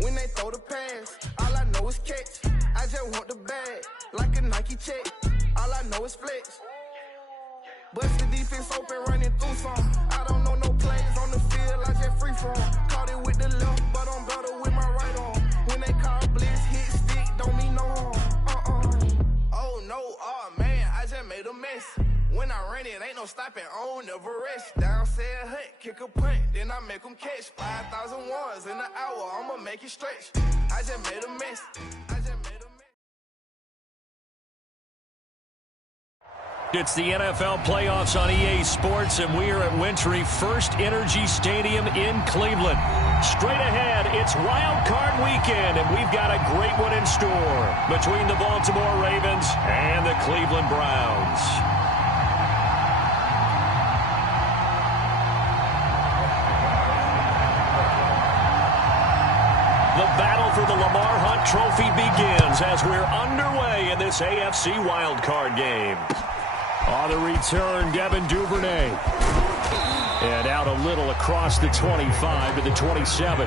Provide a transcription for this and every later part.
When they throw the pass, all I know is catch. I just want the bag, like a Nike check. All I know is flex. Bust the defense open, running through some. I don't know no plays on the field, I just free from. Caught it with the left, but I'm better with my right arm. When they call blitz, hit stick, don't mean no harm. Oh no, oh man, I just made a mess. When I run it, ain't no stopping, on never rest. Down said hut, kick a punt, then I make them catch. 5,000 ones in an hour, I'ma make it stretch. I just made a mess. It's the NFL playoffs on EA Sports, and we are at Wintry First Energy Stadium in Cleveland. Straight ahead, it's Wild Card Weekend, and we've got a great one in store between the Baltimore Ravens and the Cleveland Browns. The battle for the Lamar Hunt Trophy begins as we're underway in this AFC wildcard game. On the return, Devin Duvernay. And out a little across the 25 to the 27.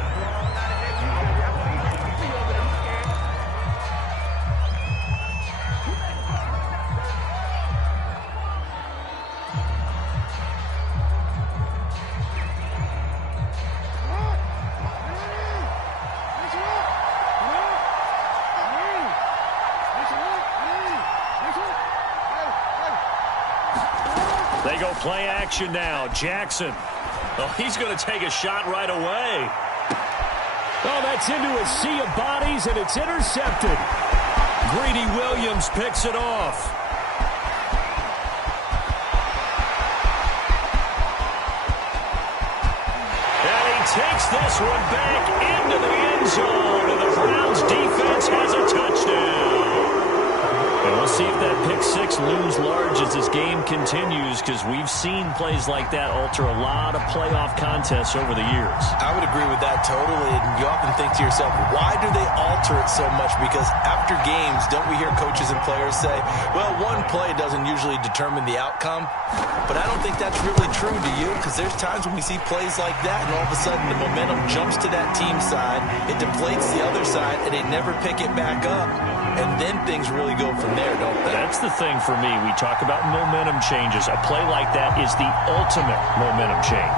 They go play action now. Jackson. Oh, he's going to take a shot right away. Oh, that's into a sea of bodies, and it's intercepted. Greedy Williams picks it off. And he takes this one back into the end zone, and the Browns defense has a touchdown. And we'll see if that pick six looms large as this game continues, because we've seen plays like that alter a lot of playoff contests over the years. I would agree with that totally. And you often think to yourself, why do they alter it so much? Because after games, don't we hear coaches and players say, well, one play doesn't usually determine the outcome? But I don't think that's really true, do you? Because there's times when we see plays like that, and all of a sudden the momentum jumps to that team side, it deflates the other side, and they never pick it back up. And then things really go from there, don't they? That's the thing for me. We talk about momentum changes. A play like that is the ultimate momentum change.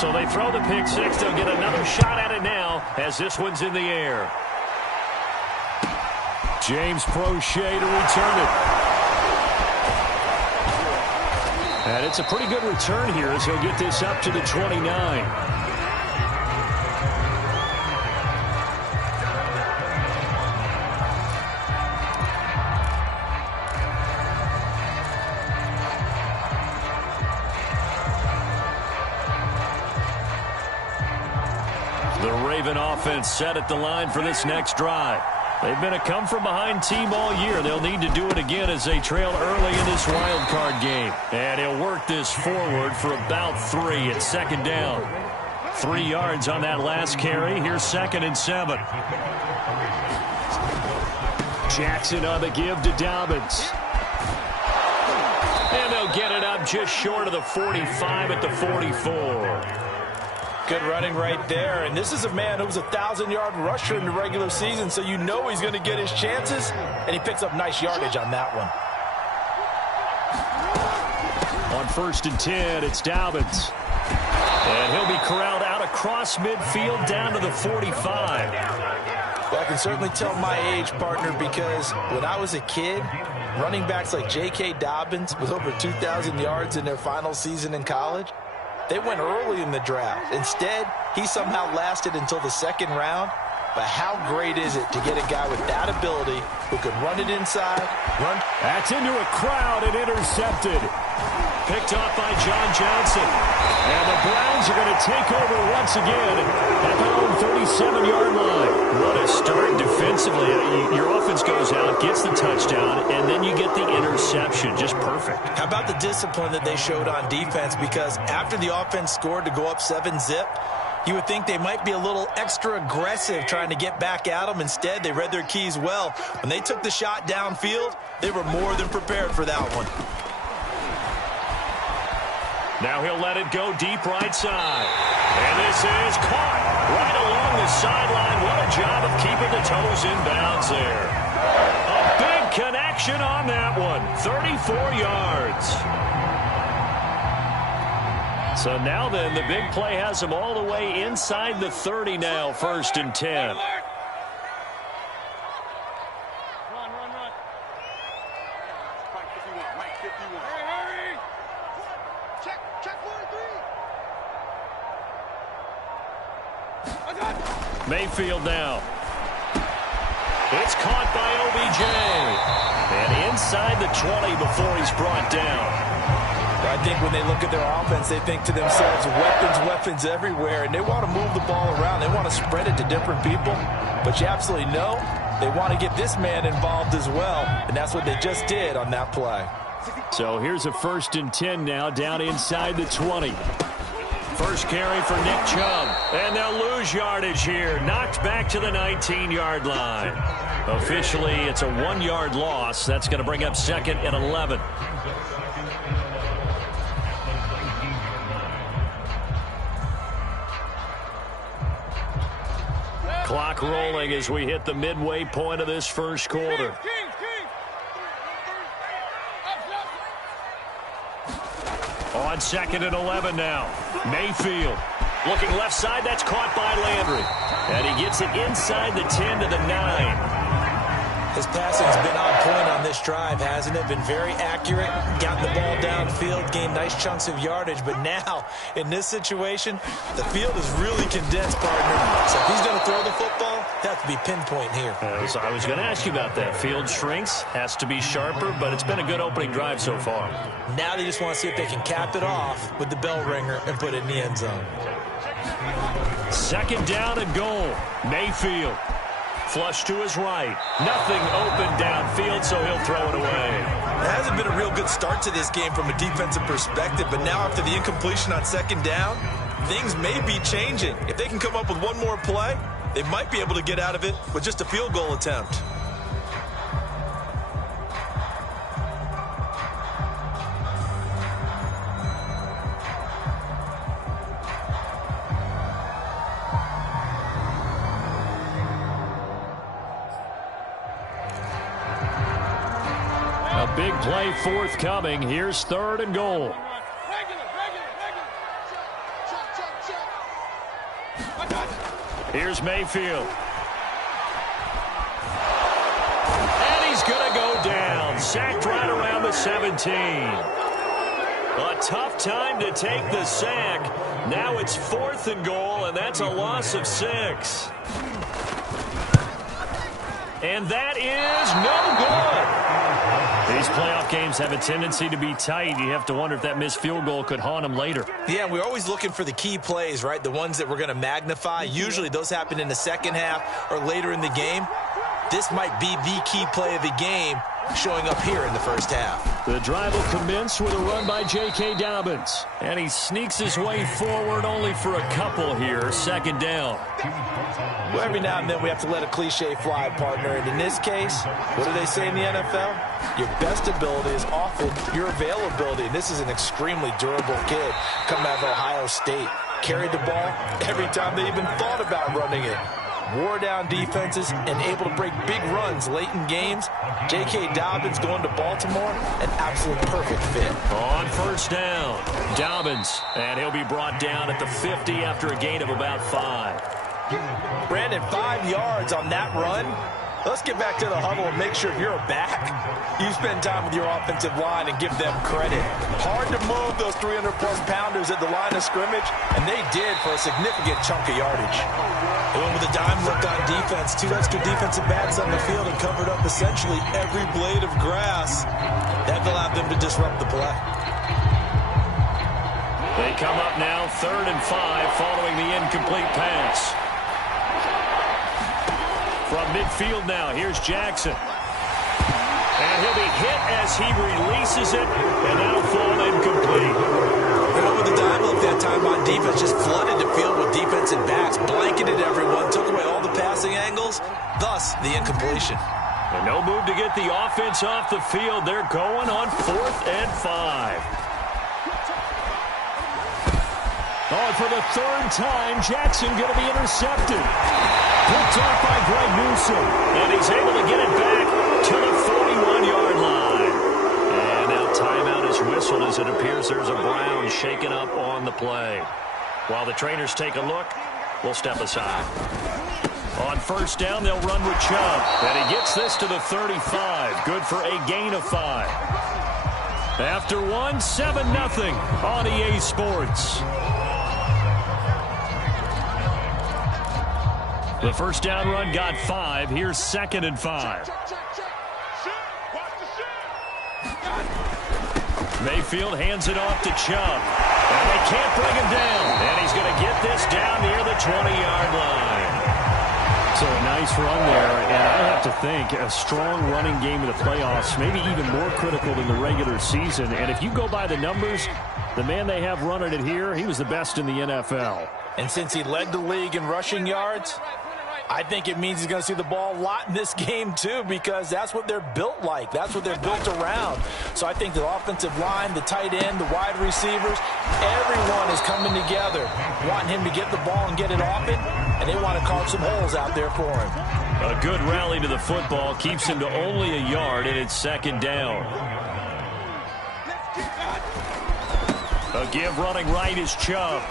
So they throw the pick six. They'll get another shot at it now as this one's in the air. James Prochet to return it. And it's a pretty good return here as he'll get this up to the 29. The Raven offense set at the line for this next drive. They've been a come-from-behind team all year. They'll need to do it again as they trail early in this wild card game. And he'll work this forward for about 3 at second down. 3 yards on that last carry. Here's 2nd and 7. Jackson on the give to Dobbins. And they'll get it up just short of the 45 at the 44. Good running right there. And this is a man who was a 1,000-yard rusher in the regular season, so you know he's going to get his chances. And he picks up nice yardage on that one. On 1st and 10, it's Dobbins. And he'll be corralled out across midfield down to the 45. Well, I can certainly tell my age, partner, because when I was a kid, running backs like J.K. Dobbins with over 2,000 yards in their final season in college, they went early in the draft. Instead, he somehow lasted until the 2nd round. But how great is it to get a guy with that ability who can run it inside, run. That's into a crowd and intercepted. Picked off by John Johnson. And the Browns are going to take over once again at their own 37-yard line. What a start defensively. Your offense goes out, gets the touchdown, and then you get the interception. Just perfect. How about the discipline that they showed on defense? Because after the offense scored to go up 7-zip, You would think they might be a little extra aggressive trying to get back at them. Instead, they read their keys well. When they took the shot downfield, they were more than prepared for that one. Now he'll let it go deep right side. And this is caught right along the sideline. What a job of keeping the toes in bounds there. A big connection on that one. 34 yards. So now then, the big play has them all the way inside the 30 now, 1st and 10. Mayfield now. It's caught by OBJ. And inside the 20 before he's brought down. I think when they look at their offense, they think to themselves, weapons everywhere, and they want to move the ball around. They want to spread it to different people. But you absolutely know they want to get this man involved as well, and that's what they just did on that play. So here's a 1st and 10 now, down inside the 20. First carry for Nick Chubb. And they'll lose yardage here. Knocked back to the 19-yard line. Officially, it's a 1-yard loss. That's going to bring up 2nd and 11. Clock rolling as we hit the midway point of this first quarter. On 2nd and 11 now. Mayfield looking left side. That's caught by Landry. And he gets it inside the 10 to the 9. His passing's been on point on this drive, hasn't it? Been very accurate, gotten the ball downfield, gained nice chunks of yardage. But now, in this situation, the field is really condensed, partner. So if he's going to throw the football, they have to be pinpoint here. I was going to ask you about that. Field shrinks, has to be sharper, but it's been a good opening drive so far. Now they just want to see if they can cap it off with the bell ringer and put it in the end zone. 2nd down and goal. Mayfield. Flush to his right. Nothing open downfield, so he'll throw it away. It hasn't been a real good start to this game from a defensive perspective, but now after the incompletion on 2nd down, things may be changing. If they can come up with one more play, they might be able to get out of it with just a field goal attempt. Big play forthcoming. Here's 3rd and goal. Here's Mayfield. And he's going to go down. Sacked right around the 17. A tough time to take the sack. Now it's 4th and goal, and that's a loss of 6. And that is no good. These playoff games have a tendency to be tight. You have to wonder if that missed field goal could haunt them later. Yeah, we're always looking for the key plays, right? The ones that we're going to magnify. Usually those happen in the second half or later in the game. This might be the key play of the game showing up here in the first half. The drive will commence with a run by J.K. Dobbins. And he sneaks his way forward only for a couple here. 2nd down. Well, every now and then we have to let a cliche fly, partner. And in this case, what do they say in the NFL? Your best ability is often your availability. And this is an extremely durable kid coming out of Ohio State. Carried the ball every time they even thought about running it. Wore down defenses and able to break big runs late in games. J.K. Dobbins going to Baltimore, an absolute perfect fit. On 1st down, Dobbins, and he'll be brought down at the 50 after a gain of about 5. Brandon, 5 yards on that run. Let's get back to the huddle and make sure if you're a back, you spend time with your offensive line and give them credit. Hard to move those 300-plus pounders at the line of scrimmage, and they did for a significant chunk of yardage. They went with a dime look on defense, 2 extra defensive backs on the field and covered up essentially every blade of grass. That allowed them to disrupt the play. They come up now 3rd and 5 following the incomplete pass. From midfield now, here's Jackson. And he'll be hit as he releases it, and that'll fall incomplete. With the dime look that time on defense, just flooded the field with defensive backs, blanketed everyone, took away all the passing angles, thus the incompletion. And no move to get the offense off the field. They're going on 4th and 5. Oh, and for the 3rd time, Jackson going to be intercepted. Picked off by Greg Newsome. And he's able to get it back to the 41-yard line. And now timeout is whistled as it appears there's a Brown shaken up on the play. While the trainers take a look, we'll step aside. On 1st down, they'll run with Chubb. And he gets this to the 35. Good for a gain of 5. After 1, 7-0 on EA Sports. The 1st down run got 5. Here's 2nd and 5. Mayfield hands it off to Chubb. And they can't bring him down. And he's going to get this down near the 20-yard line. So a nice run there. And I have to think a strong running game in the playoffs, maybe even more critical than the regular season. And if you go by the numbers, the man they have running it here, he was the best in the NFL. And since he led the league in rushing yards, I think it means he's going to see the ball a lot in this game, too, because that's what they're built like. That's what they're built around. So I think the offensive line, the tight end, the wide receivers, everyone is coming together, wanting him to get the ball and get it often, and they want to carve some holes out there for him. A good rally to the football keeps him to only a yard, and it's 2nd down. A give running right is Chubb.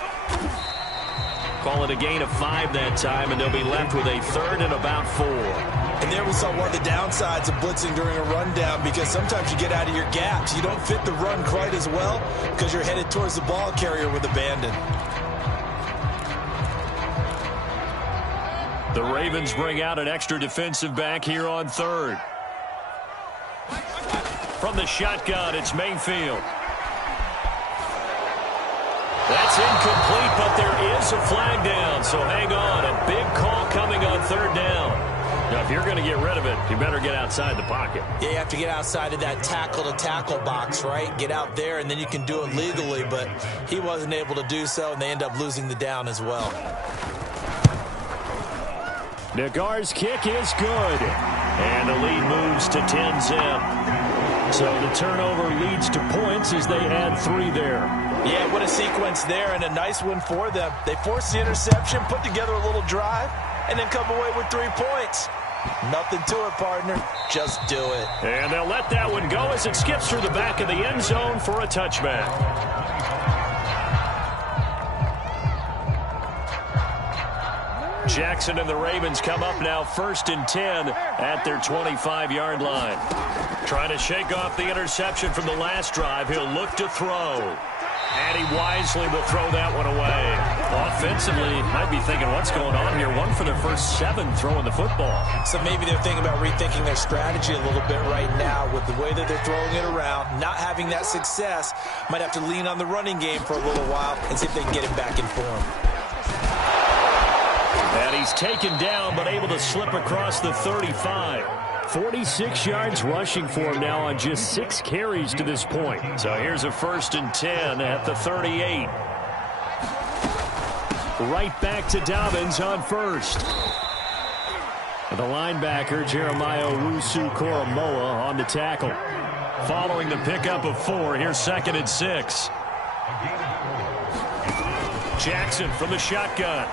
Call it a gain of 5 that time, and they'll be left with a 3rd and about 4. And there we saw one of the downsides of blitzing during a rundown, because sometimes you get out of your gaps. You don't fit the run quite as well because you're headed towards the ball carrier with abandon. The Ravens bring out an extra defensive back here on 3rd. From the shotgun, it's Mayfield. That's incomplete, but there is a flag down, so hang on. A big call coming on 3rd down. Now, if you're going to get rid of it, you better get outside the pocket. Yeah, you have to get outside of that tackle-to-tackle box, right? Get out there, and then you can do it legally, but he wasn't able to do so, and they end up losing the down as well. Nagar's kick is good, and the lead moves to 10-zip. So the turnover leads to points as they add 3 there. Yeah, what a sequence there, and a nice one for them. They force the interception, put together a little drive, and then come away with 3 points. Nothing to it, partner. Just do it. And they'll let that one go as it skips through the back of the end zone for a touchback. Jackson and the Ravens come up now 1st and 10 at their 25-yard line. Trying to shake off the interception from the last drive. He'll look to throw. And he wisely will throw that one away. Offensively, might be thinking, what's going on here? 1 for their first 7 throwing the football. So maybe they're thinking about rethinking their strategy a little bit right now with the way that they're throwing it around. Not having that success, might have to lean on the running game for a little while and see if they can get it back in form. And he's taken down, but able to slip across the 35. 46 yards rushing for him now on just 6 carries to this point. So here's a 1st and 10 at the 38. Right back to Dobbins on 1st. The linebacker, Jeremiah Owusu-Koramoah, on the tackle. Following the pickup of 4, here's 2nd and 6. Jackson from the shotgun.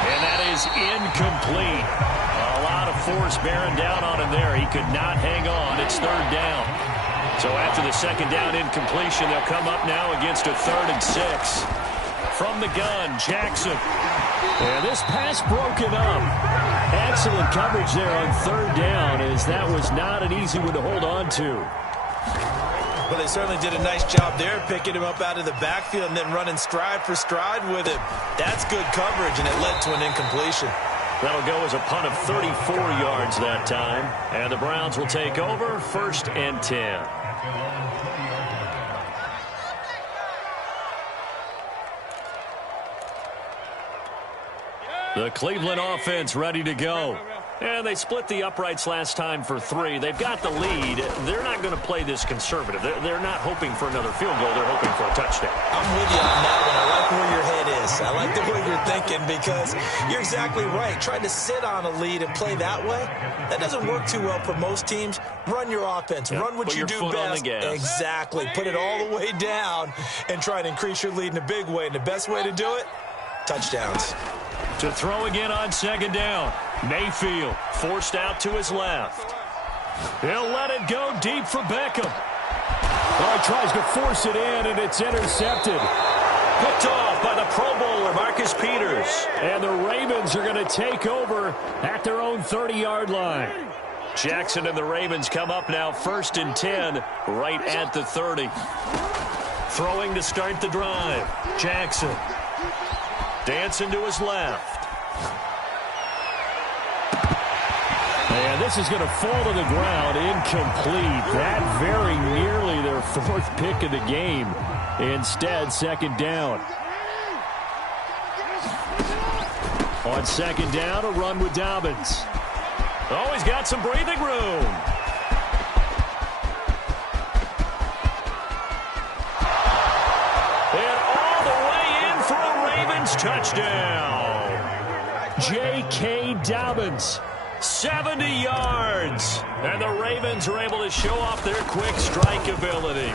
And that is incomplete. A lot of force bearing down on him there. He could not hang on. It's 3rd down. So after the 2nd down incompletion, they'll come up now against a 3rd and 6. From the gun, Jackson. And this pass broken up. Excellent coverage there on 3rd down, as that was not an easy one to hold on to. Well, they certainly did a nice job there, picking him up out of the backfield and then running stride for stride with him. That's good coverage, and it led to an incompletion. That'll go as a punt of 34 yards that time. And the Browns will take over 1st and 10. The Cleveland offense ready to go. And they split the uprights last time for 3. They've got the lead. They're not going to play this conservative. They're not hoping for another field goal. They're hoping for a touchdown. I'm with you on that one. I like where your head is. I like the way you're thinking because you're exactly right. Trying to sit on a lead and play that way, that doesn't work too well for most teams. Run your offense. Run what you do best. Exactly. Put it all the way down and try to increase your lead in a big way. And the best way to do it, touchdowns. To throw again on second down. Mayfield forced out to his left. He'll let it go deep for Beckham. Oh, he tries to force it in, and it's intercepted. Picked off by the Pro Bowler, Marcus Peters. And the Ravens are going to take over at their own 30-yard line. Jackson and the Ravens come up now 1st and 10, right at the 30. Throwing to start the drive. Jackson. Dancing to his left. And this is going to fall to the ground, incomplete. That very nearly their 4th pick of the game. Instead, 2nd down. On 2nd down, a run with Dobbins. Oh, he's got some breathing room. And all the way in for a Ravens touchdown. J.K. Dobbins. 70 yards. And the Ravens are able to show off their quick strike ability.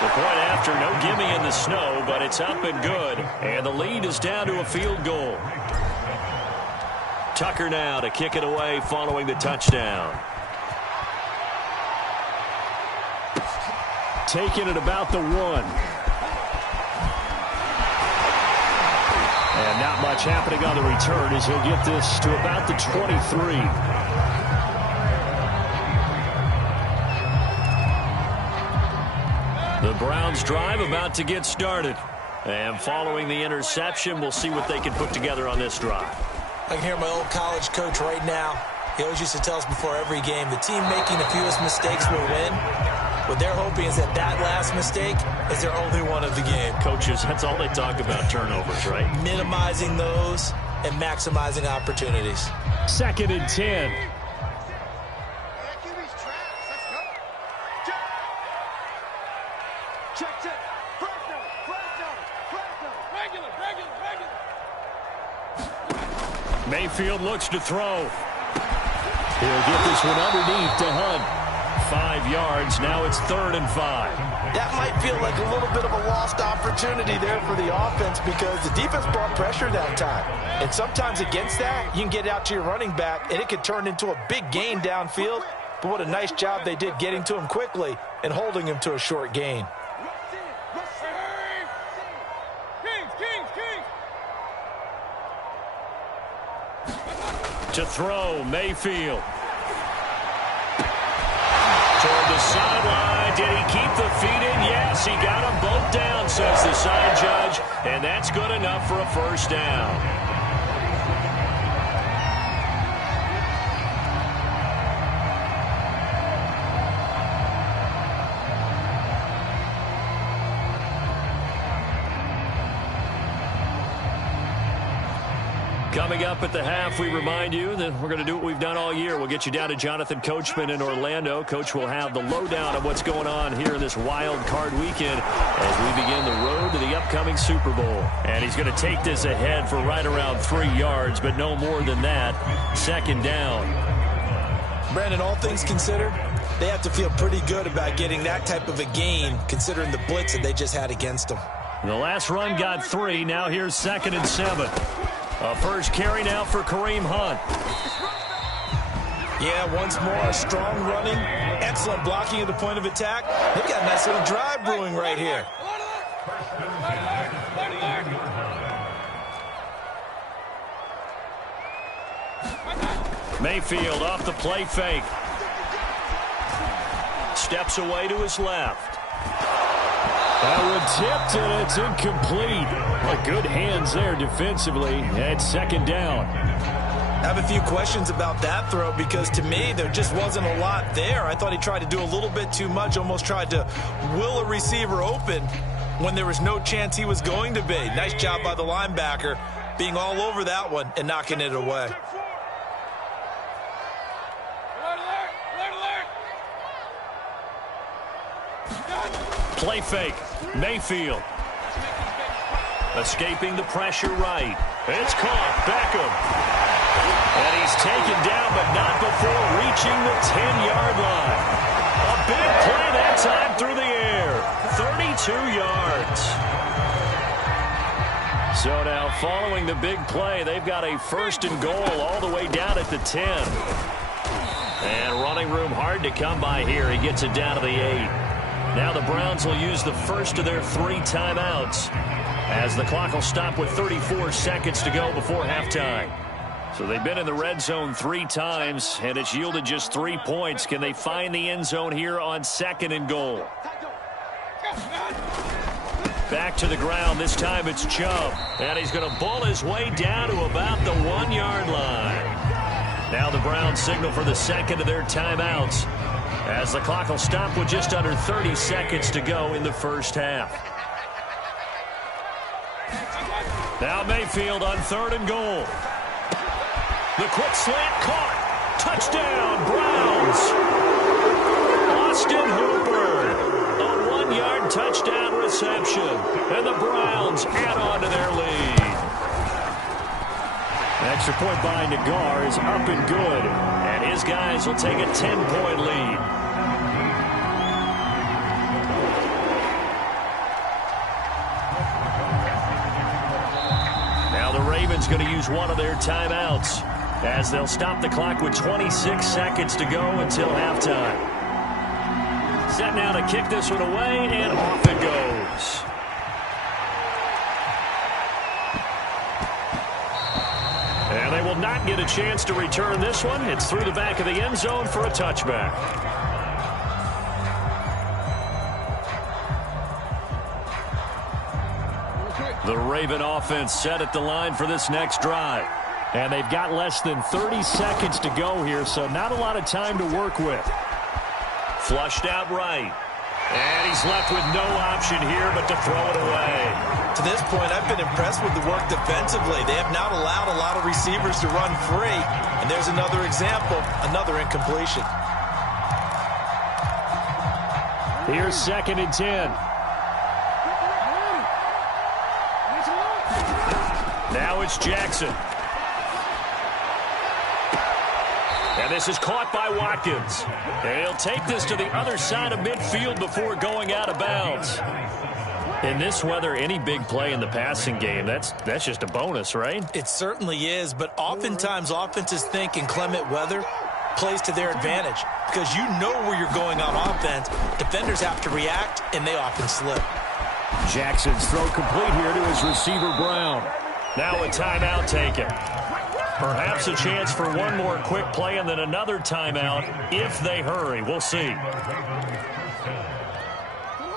The point after, no gimme in the snow, but it's up and good. And the lead is down to a field goal. Tucker now to kick it away following the touchdown. Taking it about the 1. And not much happening on the return as he'll get this to about the 23. The Browns drive about to get started. And following the interception, we'll see what they can put together on this drive. I can hear my old college coach right now. He always used to tell us before every game, the team making the fewest mistakes will win. What they're hoping is that last mistake is their only one of the game. Coaches, that's all they talk about, turnovers, right? Minimizing those and maximizing opportunities. 2nd and 10. Mayfield looks to throw. He'll get this one underneath to Hunt. 5 yards. Now it's 3rd and 5. That might feel like a little bit of a lost opportunity there for the offense because the defense brought pressure that time. And sometimes against that, you can get out to your running back, and it could turn into a big gain downfield. But what a nice job they did getting to him quickly and holding him to a short gain. To throw, Mayfield. Toward the sideline. Did he keep the feet in? Yes, he got them both down, says the side judge. And that's good enough for a 1st down. Coming up at the half, we remind you that we're going to do what we've done all year. We'll get you down to Jonathan Coachman in Orlando. Coach will have the lowdown of what's going on here in this wild card weekend as we begin the road to the upcoming Super Bowl. And he's going to take this ahead for right around 3 yards, but no more than that. 2nd down. Brandon, all things considered, they have to feel pretty good about getting that type of a gain considering the blitz that they just had against them. The last run got 3. Now here's 2nd and 7. A first carry now for Kareem Hunt. Yeah, once more, strong running, excellent blocking at the point of attack. They've got a nice little drive brewing right here. Mayfield off the play fake. Steps away to his left. That one tipped, and it's incomplete. Well, good hands there defensively. At 2nd down. I have a few questions about that throw because to me there just wasn't a lot there. I thought he tried to do a little bit too much, almost tried to will a receiver open when there was no chance he was going to be. Nice job by the linebacker being all over that one and knocking it away. Play fake. Mayfield. Escaping the pressure right. It's caught. Beckham. And he's taken down, but not before reaching the 10-yard line. A big play that time through the air. 32 yards. So now following the big play, they've got a 1st and goal all the way down at the 10. And running room hard to come by here. He gets it down to the 8. Now the Browns will use the first of their 3 timeouts as the clock will stop with 34 seconds to go before halftime. So they've been in the red zone 3 times, and it's yielded just 3 points. Can they find the end zone here on 2nd and goal? Back to the ground. This time it's Chubb. And he's going to bull his way down to about the 1-yard line. Now the Browns signal for the 2nd of their timeouts as the clock will stop with just under 30 seconds to go in the first half. Now Mayfield on 3rd and goal. The quick slant caught. Touchdown, Browns. Austin Hooper. A 1-yard touchdown reception. And the Browns add on to their lead. An extra point by Nagar is up and good. And his guys will take a 10-point lead. Now the Ravens going to use one of their timeouts as they'll stop the clock with 26 seconds to go until halftime. Set now to kick this one away, and off it goes. And they will not get a chance to return this one. It's through the back of the end zone for a touchback. The Raven offense set at the line for this next drive. And they've got less than 30 seconds to go here, so not a lot of time to work with. Flushed out right. And he's left with no option here but to throw it away. To this point, I've been impressed with the work defensively. They have not allowed a lot of receivers to run free. And there's another example, another incompletion. Here's 2nd and 10. Now it's Jackson. And this is caught by Watkins. And he'll take this to the other side of midfield before going out of bounds. In this weather, any big play in the passing game, that's just a bonus, right? It certainly is, but oftentimes offenses think inclement weather plays to their advantage because you know where you're going on offense. Defenders have to react, and they often slip. Jackson's throw complete here to his receiver, Brown. Now a timeout taken. Perhaps a chance for one more quick play and then another timeout if they hurry. We'll see.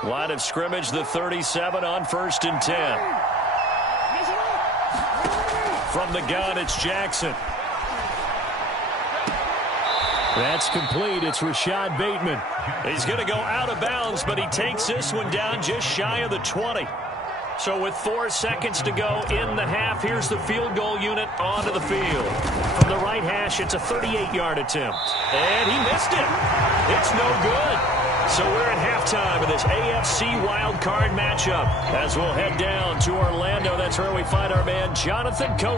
Line of scrimmage, the 37 on 1st and 10. From the gun, it's Jackson. That's complete. It's Rashad Bateman. He's going to go out of bounds, but he takes this one down just shy of the 20. So with 4 seconds to go in the half, here's the field goal unit onto the field. From the right hash, it's a 38-yard attempt. And he missed it. It's no good. So we're at halftime of this AFC wild card matchup as we'll head down to Orlando. That's where we find our man Jonathan Coach.